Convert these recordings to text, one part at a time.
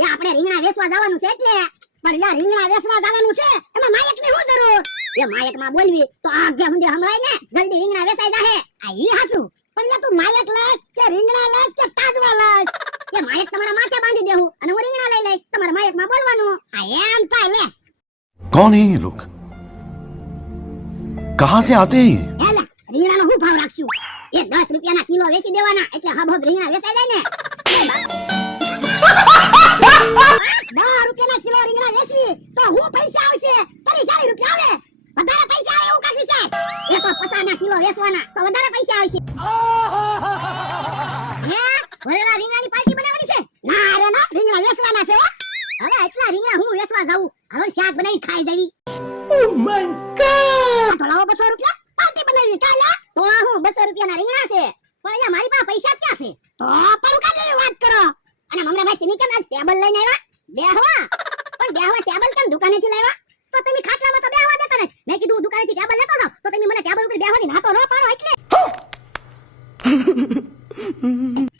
એ આપણે રીંગણા વેચવા જવાનું છે એટલે. પણ યાર રીંગણા વેચવા જવાનું છે એમાં માયકની શું જરૂર? એ માયકમાં બોલવી તો આગે હુંદે હમરાય ને જલ્દી રીંગણા વેચાઈ જાહે. આ ઈ હાસુ. પણ લે તું માયક લેસ કે રીંગણા લેસ કે તાજવા લેસ? એ માયક તમારા માથે બાંધી દેવું અને હું રીંગણા લઈ લઈશ. તમારા માયકમાં બોલવાનું. આ એમ થાય લે. कौन है ये लोग? कहां से आते हैं ये? હેલા રીંગણાનો શું ભાવ રાખશું? એ 10 રૂપિયાના કિલો વેચી દેવાના એટલે હબ રીંગણા વેચાઈ જાય ને. 10 રૂપિયાના કિલો રીંગણા વેચવી તો હું પૈસા આવશે? 40 રૂપિયા આવે. વધારે પૈસા આવે એવું કાક વિચાર. 150 કિલો વેચવાના તો વધારે પૈસા આવશે. હે વરડા રીંગણાની પાર્ટી બનાવવાની છે? ના રે ના, રીંગણા વેચવાના છે હો. હવે એટલા રીંગણા હું વેચવા જાઉં. હાલો શાક બનાવી ખાઈ જવી. Oh my God! તો લાવો 200 રૂપિયા પાર્ટી બનાવી કાલા. તો હું 200 રૂપિયાના રીંગણા છે. પણ અહીંયા મારી પાસે પૈસા ક્યાં છે? તો પણ કાજે વાત કરો. અને મમરાભાઈ તમે કેમ આજ ટેબલ લઈને આવ્યા? બેહવા. પણ બેહવા ટેબલ કેમ દુકાનેથી લાવ્યા? તો તમે ખાટલામાં તો બેહવા દેતા નથી. મેં કીધું દુકાનેથી ટેબલ લેતો જાવ તો તમે મને ટેબલ ઉપર બેહવાની ના તો ન પાડો એટલે.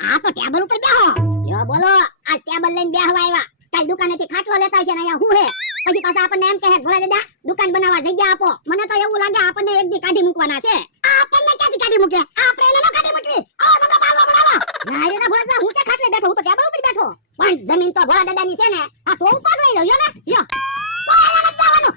આ તો ટેબલ ઉપર બેહો. યો બોલો આજ ટેબલ લઈને બેહવા આવ્યા. કાલ દુકાનેથી ખાટલો લેતા છે ને અહીંયા હું હે. પછી પાછા આપણને એમ કહે ભોળા દાદા દુકાન બનાવવા જગ્યા આપો. મને તો એવું લાગે આપણને એક દી કાઢી મૂકવાના છે. આપણને ક્યાંથી કાઢી મૂકે? આપણે એને નો કાઢી મૂકવી. આ નંબર બાલવા બનાવો. ના રે ના ભોળા દાદા હું કે ખાટલે બેઠો, હું તો ટેબલ ઉપર બેઠો. પણ જમીન તો ભોળા દાદાની છે ને. આ તો ઉપર લઈ લો યો ને. યો તો એને નથી જવાનું.